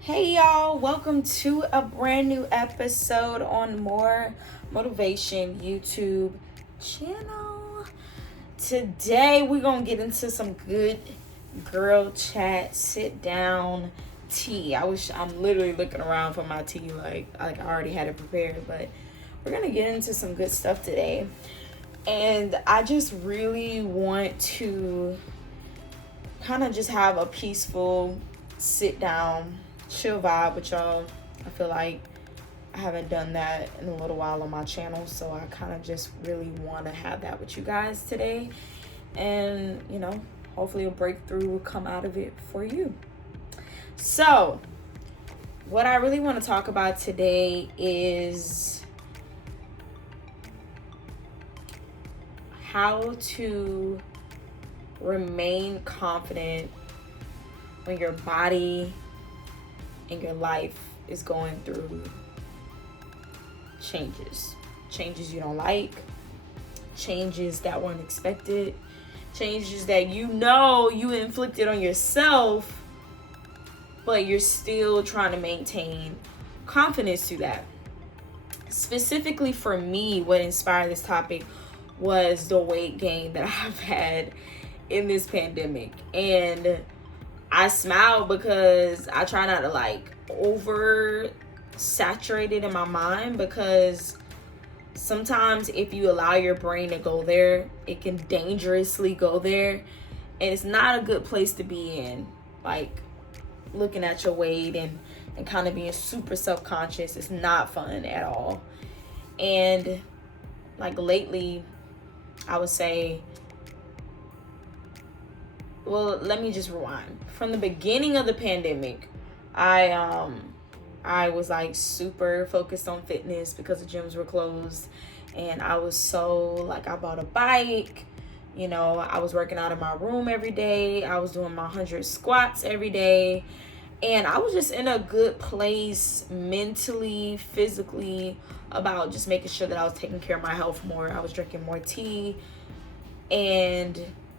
Hey y'all, welcome to a brand new episode on More Motivation YouTube channel. Today we're gonna get into some good girl chat, sit down tea. I'm literally looking around for my tea like I already had it prepared, but we're gonna get into some good stuff today. And I just really want to kind of just have a peaceful sit down chill vibe with y'all. I feel like I haven't done that in a little while on my channel, so I kind of just really want to have that with you guys today. And, hopefully a breakthrough will come out of it for you. So, what I really want to talk about today is how to remain confident when your body and your life is going through changes you don't like, changes that weren't expected, changes that you inflicted on yourself, but you're still trying to maintain confidence through that. Specifically for me, what inspired this topic was the weight gain that I've had in this pandemic. And I smile because I try not to over saturate it in my mind, because sometimes if you allow your brain to go there, it can dangerously go there, and it's not a good place to be in. Looking at your weight and kind of being super self-conscious is not fun at all. And lately, I would say, well, let me just rewind. From the beginning of the pandemic, I was super focused on fitness because the gyms were closed, and I was so I bought a bike. I was working out in my room every day. I was doing my 100 squats every day, and I was just in a good place mentally, physically, about just making sure that I was taking care of my health more. I was drinking more tea, and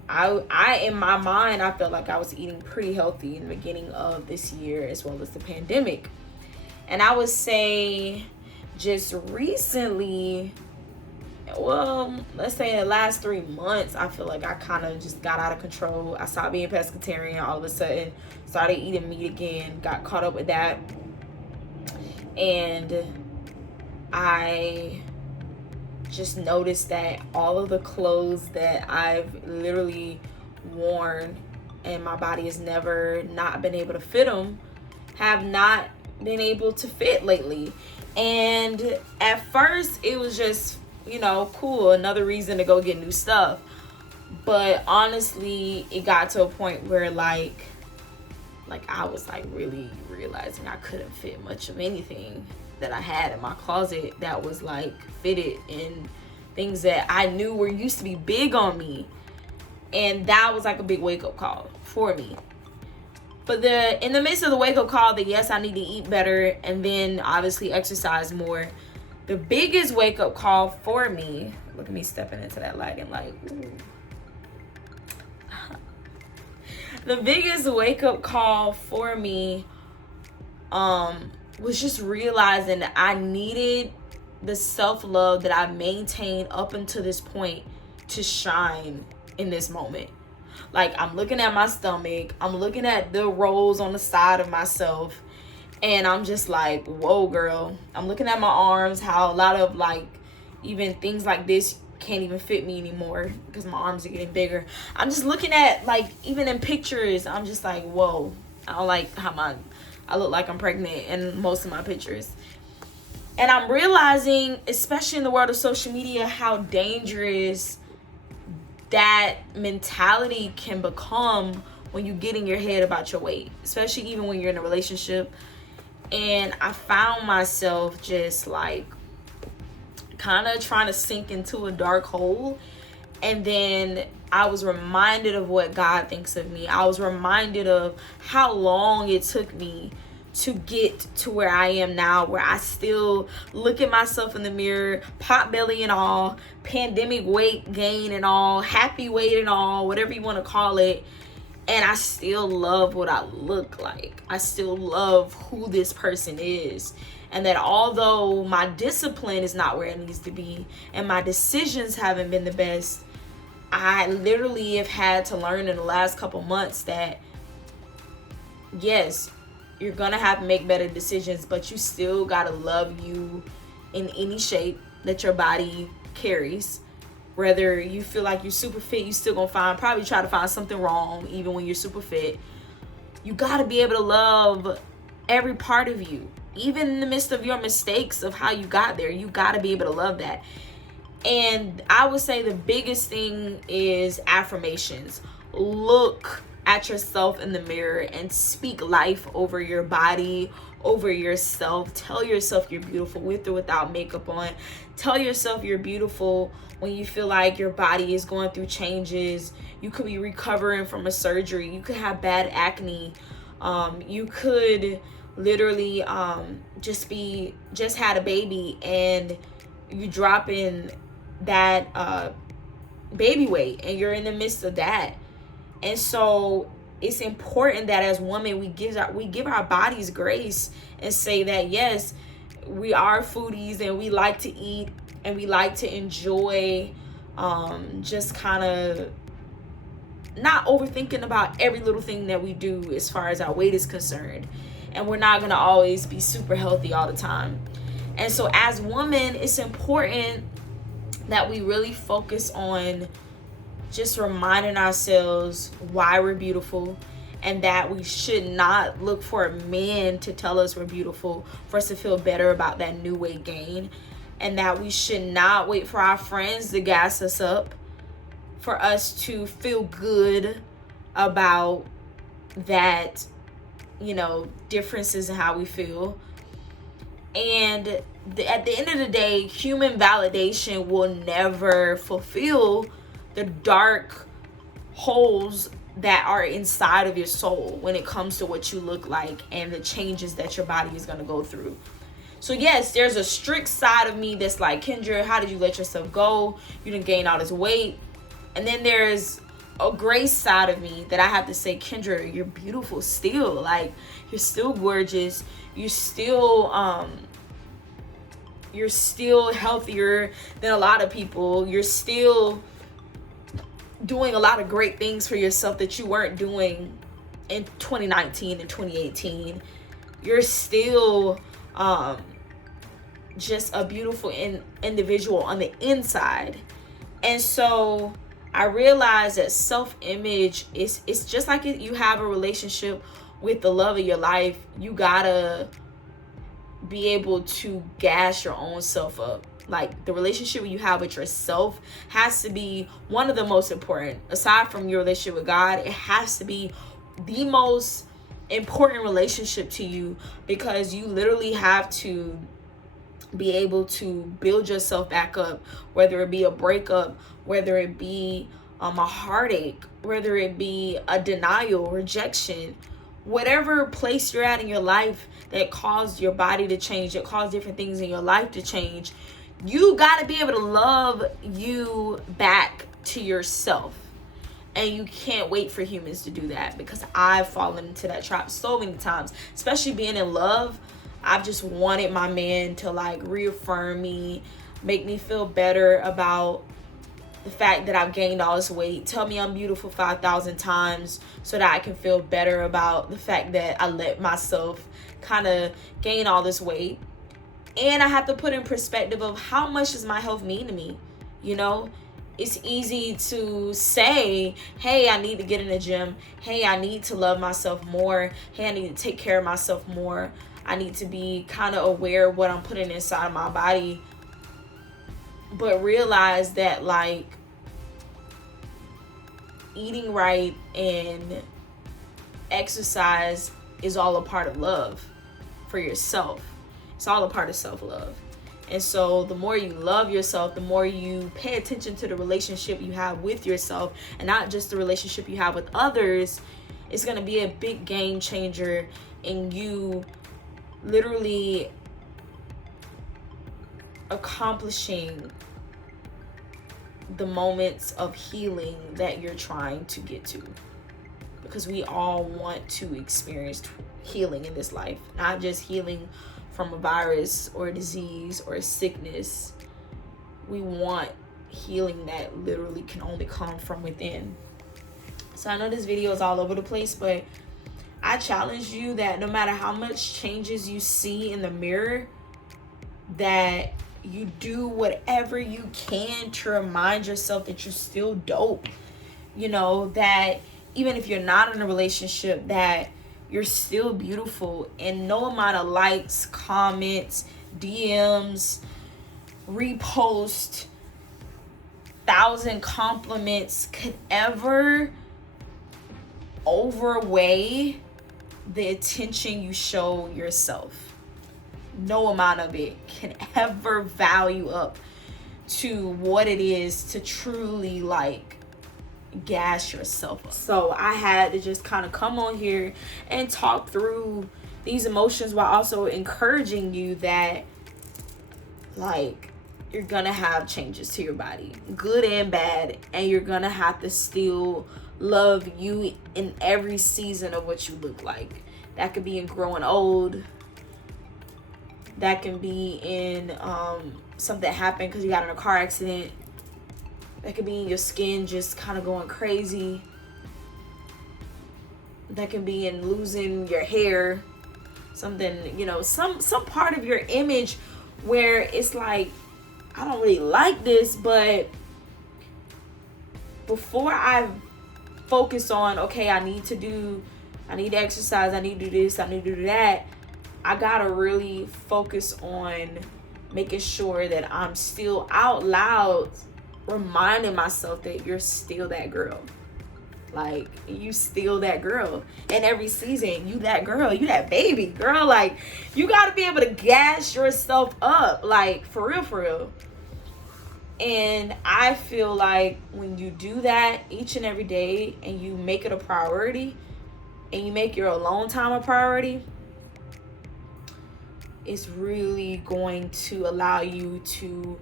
I in my mind, I felt like I was eating pretty healthy in the beginning of this year as well as the pandemic. And I would say just recently, well, let's say in the last 3 months, I feel like I kind of just got out of control. I stopped being pescatarian all of a sudden, started eating meat again, got caught up with that. And I just noticed that all of the clothes that I've literally worn and my body has never not been able to fit them have not been able to fit lately. And at first it was just, cool, another reason to go get new stuff. But honestly, it got to a point where I was really realizing I couldn't fit much of anything that I had in my closet that was fitted in things that I knew were used to be big on me. And that was a big wake up call for me. But in the midst of the wake up call that yes, I need to eat better and then obviously exercise more, the biggest wake up call for me, look at me stepping into that light and ooh. The biggest wake up call for me was just realizing that I needed the self-love that I've maintained up until this point to shine in this moment. I'm looking at my stomach, I'm looking at the rolls on the side of myself, and I'm just whoa, girl. I'm looking at my arms, how a lot of even things like this can't even fit me anymore because my arms are getting bigger. I'm just looking at even in pictures, I'm just whoa. I don't like how I look like I'm pregnant in most of my pictures. And I'm realizing, especially in the world of social media, how dangerous that mentality can become when you get in your head about your weight, especially even when you're in a relationship. And I found myself just kind of trying to sink into a dark hole. And then I was reminded of what God thinks of me. I was reminded of how long it took me to get to where I am now, where I still look at myself in the mirror, pot belly and all, pandemic weight gain and all, happy weight and all, whatever you want to call it. And I still love what I look like. I still love who this person is. And that although my discipline is not where it needs to be and my decisions haven't been the best, I literally have had to learn in the last couple months that yes, you're gonna have to make better decisions, but you still gotta love you in any shape that your body carries. Whether you feel like you're super fit, you still gonna probably try to find something wrong even when you're super fit. You gotta be able to love every part of you, even in the midst of your mistakes of how you got there. You gotta be able to love that. And I would say the biggest thing is affirmations. Look at yourself in the mirror and speak life over your body, over yourself. Tell yourself you're beautiful with or without makeup on. Tell yourself you're beautiful when you feel like your body is going through changes. You could be recovering from a surgery. You could have bad acne. You could literally just had a baby and you drop in that baby weight and you're in the midst of that. And so it's important that as women we give our bodies grace and say that yes, we are foodies and we like to eat and we like to enjoy just kind of not overthinking about every little thing that we do as far as our weight is concerned. And we're not going to always be super healthy all the time. And so as women, it's important that we really focus on just reminding ourselves why we're beautiful, and that we should not look for a man to tell us we're beautiful for us to feel better about that new weight gain, and that we should not wait for our friends to gas us up for us to feel good about that, differences in how we feel. And at the end of the day, human validation will never fulfill the dark holes that are inside of your soul when it comes to what you look like and the changes that your body is going to go through. So yes, there's a strict side of me that's like, Kendra, how did you let yourself go? You didn't gain all this weight. And then there's a grace side of me that I have to say, Kendra, you're beautiful still. Like, you're still gorgeous. You're still healthier than a lot of people. You're still doing a lot of great things for yourself that you weren't doing in 2019 and 2018. You're still just a beautiful individual on the inside. And so I realized that self-image it's just like you have a relationship with the love of your life. You gotta be able to gas your own self up. Like, the relationship you have with yourself has to be one of the most important. Aside from your relationship with God, it has to be the most important relationship to you, because you literally have to be able to build yourself back up, whether it be a breakup, whether it be a heartache, whether it be a denial, rejection, whatever place you're at in your life that caused your body to change, that caused different things in your life to change. You got to be able to love you back to yourself. And you can't wait for humans to do that, because I've fallen into that trap so many times, especially being in love. I've just wanted my man to like reaffirm me, make me feel better about the fact that I've gained all this weight, tell me I'm beautiful 5,000 times so that I can feel better about the fact that I let myself kind of gain all this weight. And I have to put in perspective of how much does my health mean to me. It's easy to say, hey, I need to get in the gym. Hey, I need to love myself more. Hey, I need to take care of myself more. I need to be kind of aware of what I'm putting inside my body. But realize that, like, eating right and exercise is all a part of love for yourself. It's all a part of self-love. And so the more you love yourself, the more you pay attention to the relationship you have with yourself and not just the relationship you have with others, it's going to be a big game changer in you literally accomplishing the moments of healing that you're trying to get to. because we all want to experience healing in this life, not just healing from a virus or a disease or a sickness. We want healing that literally can only come from within. So I know this video is all over the place, but I challenge you that no matter how much changes you see in the mirror, that you do whatever you can to remind yourself that you're still dope. You know, that even if you're not in a relationship, that you're still beautiful, and no amount of likes, comments, DMs, repost, 1,000 compliments could ever overweigh the attention you show yourself. No amount of it can ever value up to what it is to truly like gas yourself up. So I had to just kind of come on here and talk through these emotions while also encouraging you that like you're gonna have changes to your body, good and bad, and you're gonna have to still love you in every season of what you look like. That could be in growing old, that can be in something happened because you got in a car accident, that could be in your skin just kind of going crazy, that can be in losing your hair, something, you know, some part of your image where it's like, I don't really like this. But before I focus on, okay, I need to exercise, I need to do this, I need to do that, I gotta really focus on making sure that I'm still out loud reminding myself that you're still that girl. Like, you still that girl. In every season, you that girl, you that baby girl. Like, you gotta be able to gas yourself up, like, for real. And I feel like when you do that each and every day, and you make it a priority, and you make your alone time a priority, it's really going to allow you to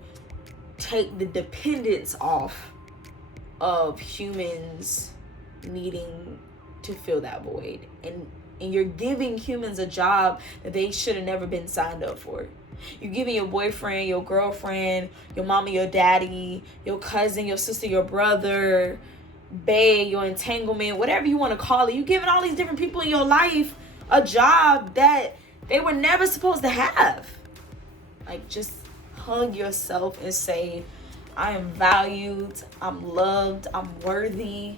take the dependence off of humans needing to fill that void. And you're giving humans a job that they should have never been signed up for. You're giving your boyfriend, your girlfriend, your mama, your daddy, your cousin, your sister, your brother, bae, your entanglement, whatever you want to call it. You're giving all these different people in your life a job that they were never supposed to have. Like, just hug yourself and say, I am valued, I'm loved, I'm worthy,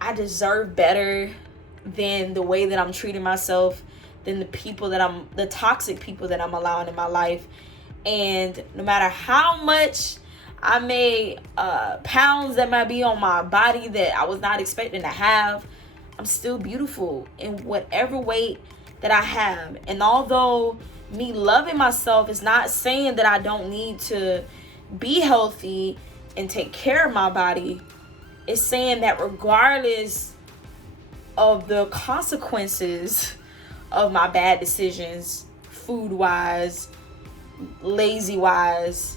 I deserve better than the way that I'm treating myself, than the toxic people that I'm allowing in my life. And no matter how much I may pounds that might be on my body that I was not expecting to have, I'm still beautiful in whatever weight that I have. And although me loving myself is not saying that I don't need to be healthy and take care of my body, it's saying that regardless of the consequences of my bad decisions, food wise, lazy wise,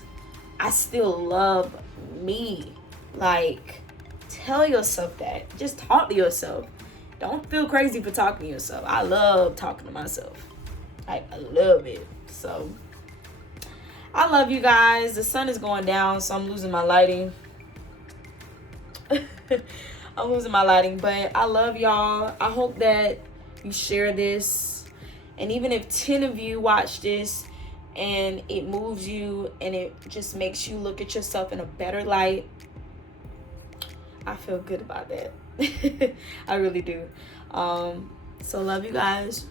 I still love me. Like, tell yourself that. Just talk to yourself. Don't feel crazy for talking to yourself. I love talking to myself. I love it. So I love you guys. The sun is going down, so I'm losing my lighting. I'm losing my lighting, but I love y'all. I hope that you share this, and even if 10 of you watch this and it moves you and it just makes you look at yourself in a better light, I feel good about that. I really do. So love you guys.